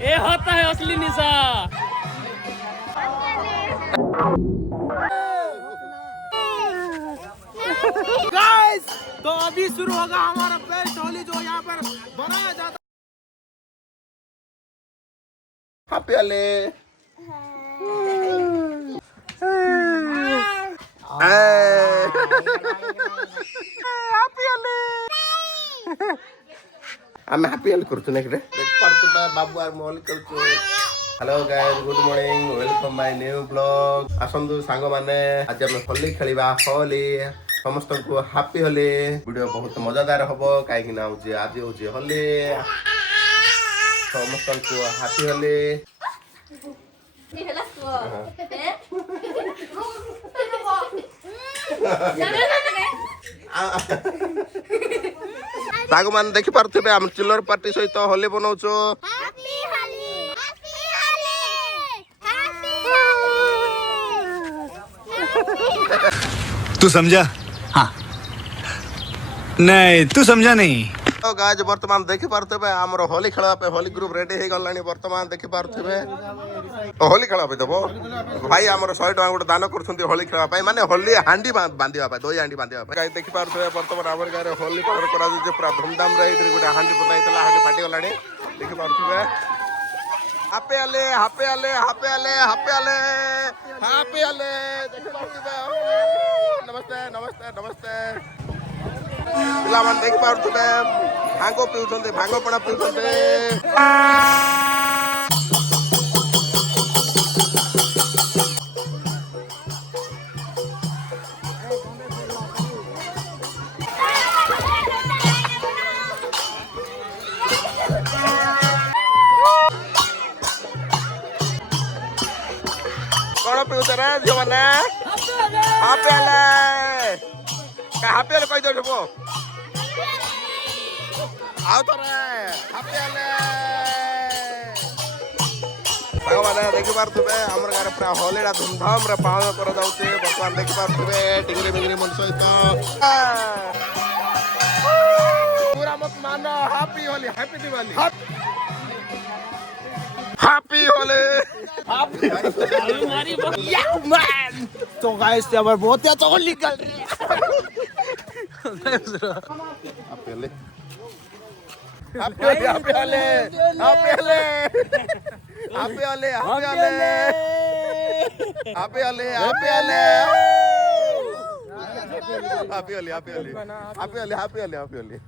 ये होता है असली निशा। गाइस तो अभी शुरू होगा हमारा बेस्ट होली जो यहाँ पर बनाया जाता हैप्पी होली। ଆମେ ହାପି ହେଲ୍ କରୁଛୁ ନା ଦେଖିପାରୁଥିବା ବାବୁ ଆର ମହଲି କରୁଛୁ। Hello guys, good morning, welcome my new blog. ଆସନ୍ତୁ ସାଙ୍ଗମାନେ, ଆଜି ଆମେ ହୋଲି ଖେଳିବା। ହୋଲି ସମସ୍ତଙ୍କୁ ହାପି ହୋଲି। ଭିଡିଓ ବହୁତ ମଜାଦାର ହବ କାହିଁକି ନା ହଉଛି ଆଜି ହଉଛି ହୋଲି। ସମସ୍ତଙ୍କୁ ହାପି ହୋଲି। ସାଙ୍ଗମାନେ ଦେଖିପାରୁଥିବେ ଆମେ ଚିଲର ପାର୍ଟି ସହିତ ହୋଲି ବନାଉଛୁ। तू समझा? हाँ नहीं तू समझा नहीं। तो गाइस वर्तमान देखिपारुथिबे हमर होली खेलवा पे होली ग्रुप रेडी हे गलानी। वर्तमान देखिपारुथिबे होली खेलवा पे देबो भाई हमर 100 टका गोटे दान करछंती होली खेलवा पे, माने होली हांडी बांधिवा पे, दोई हांडी बांधिवा पे। गाइस देखिपारुथिबे वर्तमान हमर गारे होली पालन करा जे पूरा धूमधाम रे इधर गोटे हांडी बनाइतला, हांडी फाटी गलानी। देखिपारुथिबे happy Holi, happy Holi, happy Holi, happy Holi, happy Holi. देखिपारुथिबे नमस्ते नमस्ते नमस्ते। पिलामान देखिपारुथिबे भांग पिउछन्ते, भांग पଣା पिउछन्ते। कौन पिउछ रे जवाना? हैप्पी होली का हैप्पी होली कहि देबो। आओ तो रे हैप्पी होली। सागवाने देखिपारुथिबे हमर गारे पूरा होलीडा धूमधाम रे पालन करा जाउछे। वर्तमान देखिपारुथिबे टिंगरी बिंगरी मन सहित पूरा मत मानो। Happy Holi, happy Diwali, happy Holi, happy या मैन। तो गाइस यहाँ पर बहुत अच्छा होली निकल रही है। Happy Holi, happy Holi, happy Holi, happy Holi, happy Holi, happy Holi, happy Holi, happy Holi, happy Holi, happy Holi, happy Holi, happy Holi, happy Holi.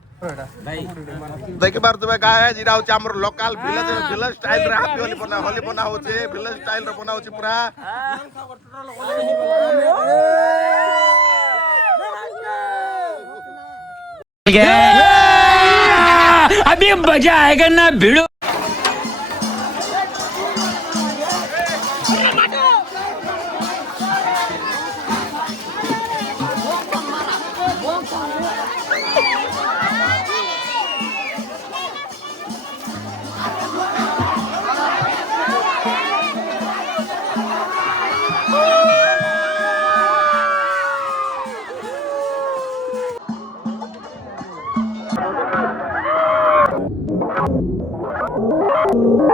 देखिपारुथिबे गाय जिरा होचे हमर लोकल विलेज स्टाइल रे हैप्पी होली बना होचे। विलेज स्टाइल रे बना होचे पूरा। अभी मजा आएगा ना भिड़ो।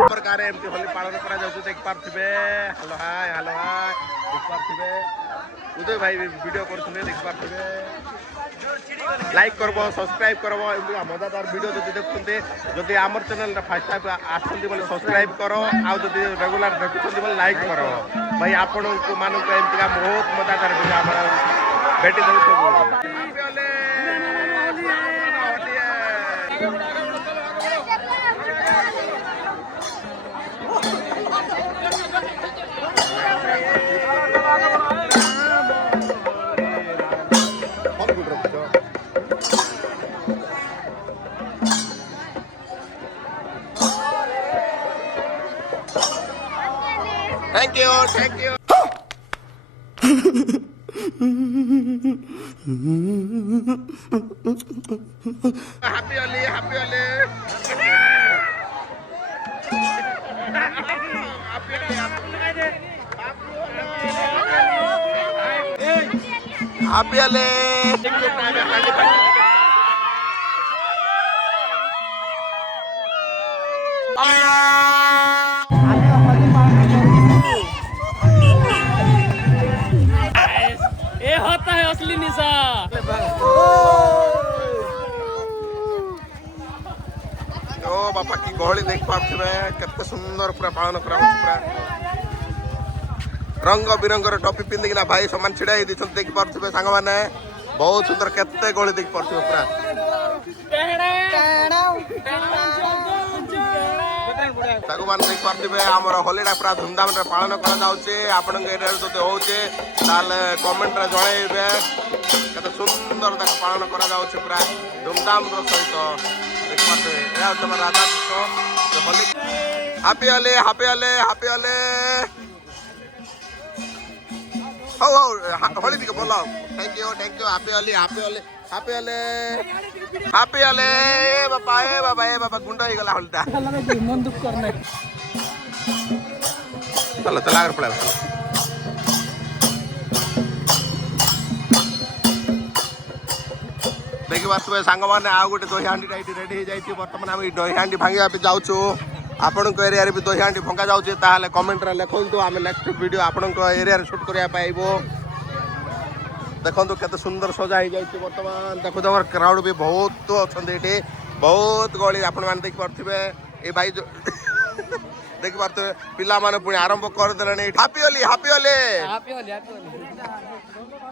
प्रकार एमती होली पालन करा जाउछ। देखिपारुथिबे हेलो हाय, हेलो हाय, देखिपारुथिबे उदय भाई वीडियो करथुले। देखिपारुथिबे लाइक करबो, सब्सक्राइब करबो। एमती मजादार वीडियो जदि देखुछन्ते, जदि हमर चैनल रे फर्स्ट टाइम आछन्ती बोले सब्सक्राइब करो, आ जदि रेगुलर देखुछन्ती बोले लाइक करो। भाई आपण को मानु को एमती बहुत मजादार वीडियो हमर भेटी दउ सब। Happy Holi. Thank you, thank you. Happy Holi, happy Holi. Happy Holi, happy Holi. Happy Holi. गहली देख पारे केते सुंदर पूरा पालन करा पूरा रंग बिरंगर टोपी पिंधिकिना भाई समान छिड़ा देख पारे सांग मैंने बहुत सुंदर केते गहली देख पारे पूरा ताकू मान देख पारे आमर होलीटा पूरा धूमधाम पालन कर एरिया जो होचे कमेंट जनइबे केते सुंदर पालन कर पूरा धूमधाम सहित देख पारे तुम Radha Krishna Holi happy Holi happy Holi happy Holi हो होली दिखे बोलो thank you happy Holi happy Holi happy Holi happy Holi ए बाबा गुंडा हो गला होलीटा मन दुख करना चलो चला आगे पड़ा देखिए बात सांग मैंने आउ गोटे दही हांडी रेडी हो जाए बर्तमान आम दही हांडी भांगा जाऊँ आपण एरिया भी दही हांडी भंगा जाऊँचे कमेंट लिखु आम नेक्स्ट वीडियो आपण एरिया शूट करने देखो केते सुंदर सजा हो जाए बर्तमान देखो तुम क्राउड भी बहुत अच्छा ये बहुत गली आपण मैंने देखिपे ये भाई जो देखिपे पिला माने पुणी आरंभ करदे हैप्पी होली हैप्पी होली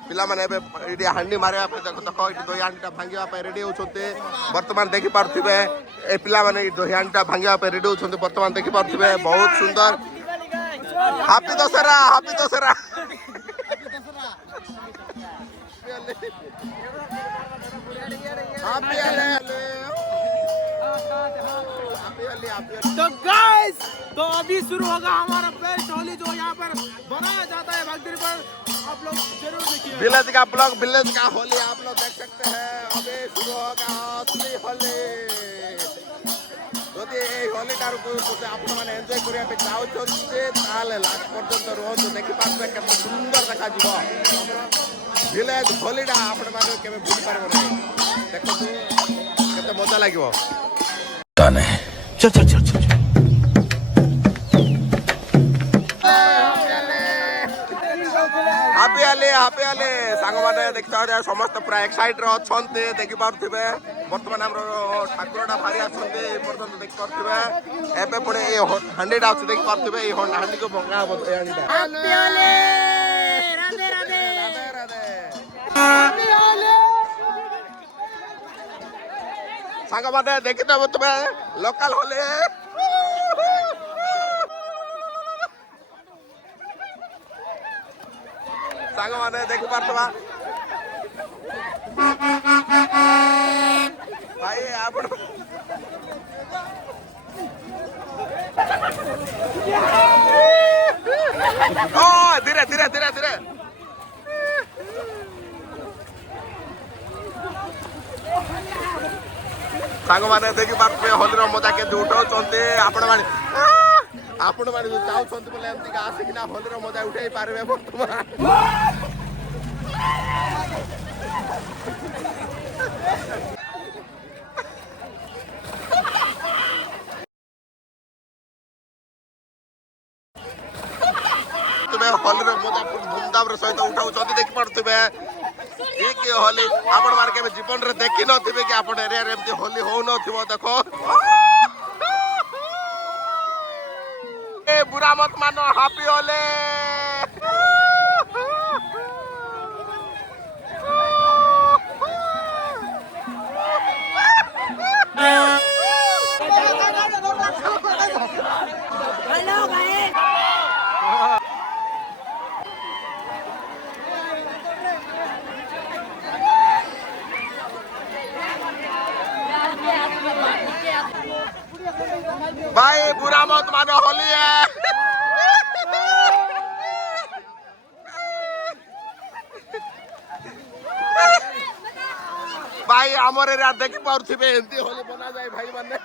पिला माने हांडी मारे देखो देखो ये दही हांडी भांगा रेडी होते बर्तमान देखिपे ए पिला माने दही हांडी भांगा रेडी होते बर्तमान देखिपे बहुत सुंदर हैप्पी दशहरा हैप्पी दशहरा तो गाइस तो अभी शुरू होगा हमारा बेस्ट होली जो यहाँ पर बनाया जाता है भगदीर पर आप लोग जरूर देखिए विलेज का ब्लॉग विलेज का होली आप लोग देख सकते हैं अभी शुरू होगा असली होली যদি এই হোলিটার আপনি মানে এনজয় করিয়া চাହୁଛନ୍ତି তাহলে লাস্ট পর্যন্ত রহন্তু দেখিপারে কেতে সুন্দর দেখাଯିବ ভিলেজ হোলিটা আপনি মানে কেবে ভুলি পারবে না দেখন্তু কেতে মজা লাগিব ताने चल चल चल चल हैप्पी होली सांग मैंने देखते समस्त पूरा एक्साइट अच्छा देखी पारे बर्तमान आम ठाकुरटा भारी आसते पर्यटन देखी पारे एवं पुणी हांडीटा अच्छे देखी पारे ये हांडी को भंगा हम सांग मैंने देखी तुम्हें लोकल होली सांग मैंने देखी पार्थिबा भाई आप धीरे धीरे धीरे धीरे सांग मैंने देखी पार्थे होली मजा के उठाऊँ आपण मैंने आपण मैंने जो चाहते बोले एमती आसिकिना होली मजा उठे पारे बर्तमान तुम्हें होली मजा धूमधाम सहित उठाऊ देखी पारे ठीक होली आपण मान के जीवन रे देखी नथिबे कि आपण एरिया रे एमती होली हो नथिबो देखो ए बुरा मत मानो हैप्पी होली हेलो गाइस भाई बुरा मत मानो होली है भाई आमर एरिया देखी पारे एमती होली बना जाए भाई मैंने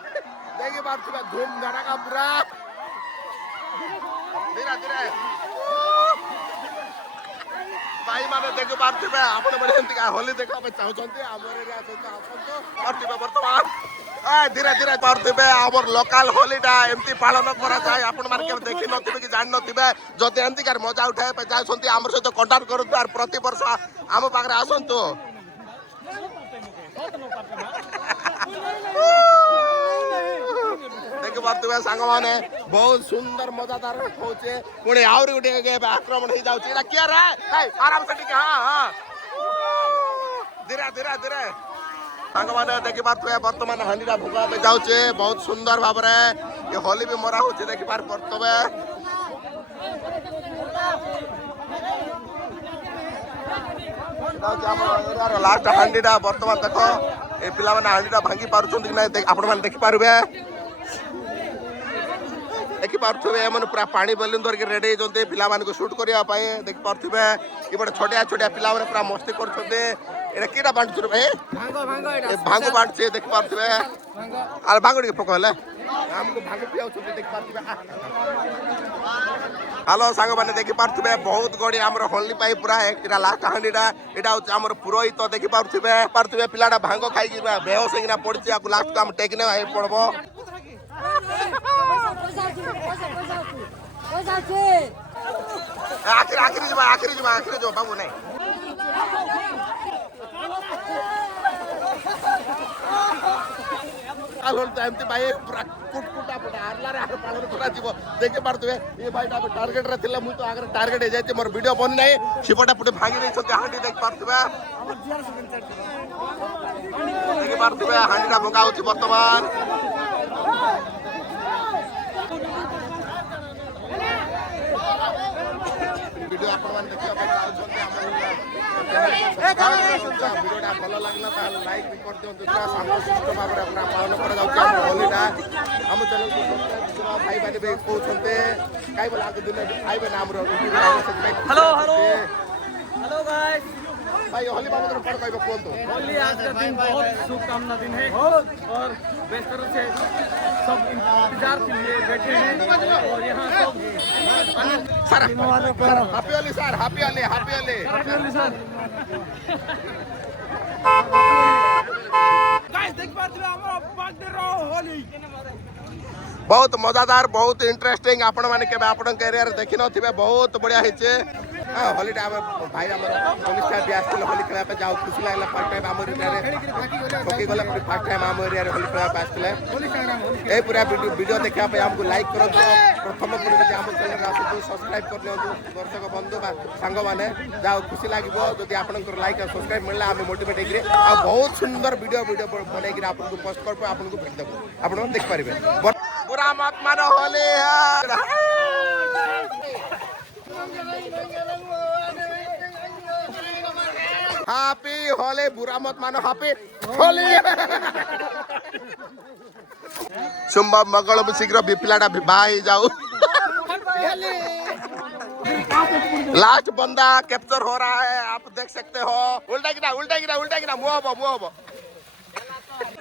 देखी पारे धूम धड़ाका पूरा धीरे धीरे भाई मैंने देखी पारे आपण मैंने एमती होली देखा चाहते आमर एरिया सहित बर्तमान धीरे धीरे पारे आमर लोकल होलीटा एमती पालन करा जाए आपण माने के देखि नथिबे कि जान नथिबे जदि एमती कार मजा उठाए पे जासंती आमर सहित कांटेक्ट करतु आर प्रति वर्ष आम पाखरे आसंतु देखि देखिपे सांग मैंने बहुत सुंदर मजादार होचे पुणी आउरी गोटे आक्रमण हो जाऊँ किया रे आराम से टिके हाँ हाँ धीरे धीरे धीरे सांग मैंने देखिपे बर्तमान हांडीटा भोगा जाऊे बहुत सुंदर भाव ये होली भी मरा हो देखिपार परतबे लास्ट हांडीटा बर्तमान देख ये पिला माने हांडीटा भांगी पारुछन कि नहीं आपण माने देखि पारबे देखि पारथुबे मन पूरा पानी बेलून धर के रेडी होते पिला मान को शूट करिया पाए देखि पारथुबे ये बड़े छोटिया छोटिया पिला माने पूरा मस्ती करछते एटा कीटा बांट छु भाई भांगो बांट छे देखि पारथुबे आर भांगो के पकले हमको भांगो पियाउ छु देखि पारथुबे हेलो सांग मैंने देखि पारथुबे बहुत गड़ी हमर होली पाई पूरा एटा लास्ट हांडीटा एटा होछ हमर पुरोहित देखि पारथुबे पिलाटा भांगो खाई कि बेहोश होइना पड़छि आकु लास्ट को हम टेकने आइ पड़बो आखिरी जो बाबू नहीं एमती भाई पूरा कुटकुटा पड़े आरला रे पालन करा जीवो देखे पारथुबे ये भाईटा टार्गेट रे थिला मु तो आगर टार्गेट हे जाय मोर वीडियो बन नाही शिपटा पुटे भागी रे छते हांडी देख पारथुबे देखे पारथुबे हांडीटा भोगा होची वर्तमान वीडियो आपण मान देखिया पे वीडियोटा भलो लागला ता लाइक भी कर दियौ दूसरा शांतशिष्ट भाव रे अपना पालन करा जाउची हम होलीटा हम चैनल को सब्सक्राइब भाई भाई बे को छनते काई बोला आगे दिन आइबे ना हमरो हेलो हेलो गाइस भाई होली बाबू तो पड़ कहबो कोन तो होली आज का दिन बहुत शुभकामना दिन है और बेहतर से सब इंतजार के लिए बैठे हैं और यहाँ सब sir happy Holi sir happy Holi sir guys देख पाते हो हम बात रहो होली बहुत मजादार बहुत इंटरेस्टिंग आपण माने के आपण कैरियर देखि नथिबे बहुत बढ़िया हिचे होली टाइम भाई हमर पुलिस स्टाफ भी आस्ते होली खेला पे जाओ खुशी लागला फर्स्ट टाइम हमर एरिया ओके गला फर्स्ट टाइम हमर एरिया होली खेला पे आस्ते ए पूरा वीडियो देखा पे हमको लाइक करो प्रथम पुरी जे हम चैनल आसो सब्सक्राइब कर लियो दर्शक बंधु बा संग माने जाओ खुशी लागिबो जदि आपनकर लाइक और सब्सक्राइब मिलला हम मोटिवेट हेकरे आ बहुत सुंदर वीडियो बनै कि आपन को पोस्ट करबो आपन को भेट देबो आपन देख पारिबे बुरा मत मानो होली हैप्पी होली बुरा मत मानो हैप्पी होली शुंभ मंगल शीघ्र पिलाटा विवाह जाऊ लास्ट बंदा कैप्चर हो रहा है आप देख सकते हो उल्टा गिरा मुहब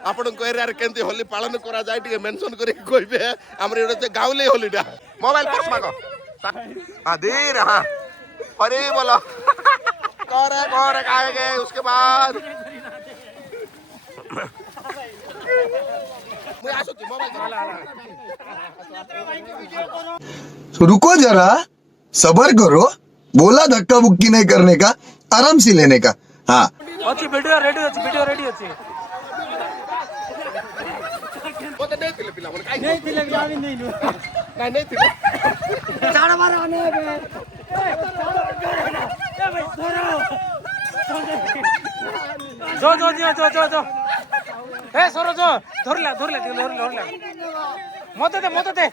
आपण को एरिया रे केंती होली पालन करा जाय टिके मेंशन करी कहबे हमर एडे गाउले होलीटा मोबाइल पास मागो हां धीर हां अरे बोलो करे खाएंगे उसके बाद रुको जरा सबर करो बोला धक्का बुक्की नहीं करने का आराम से लेने का हाँ वीडियो रेडी अछि तो नहीं थिले पिला मन काई नहीं थिले गावी नहीं थिले झाड़ा मारो ने जो ए सरो जो धरला मत दे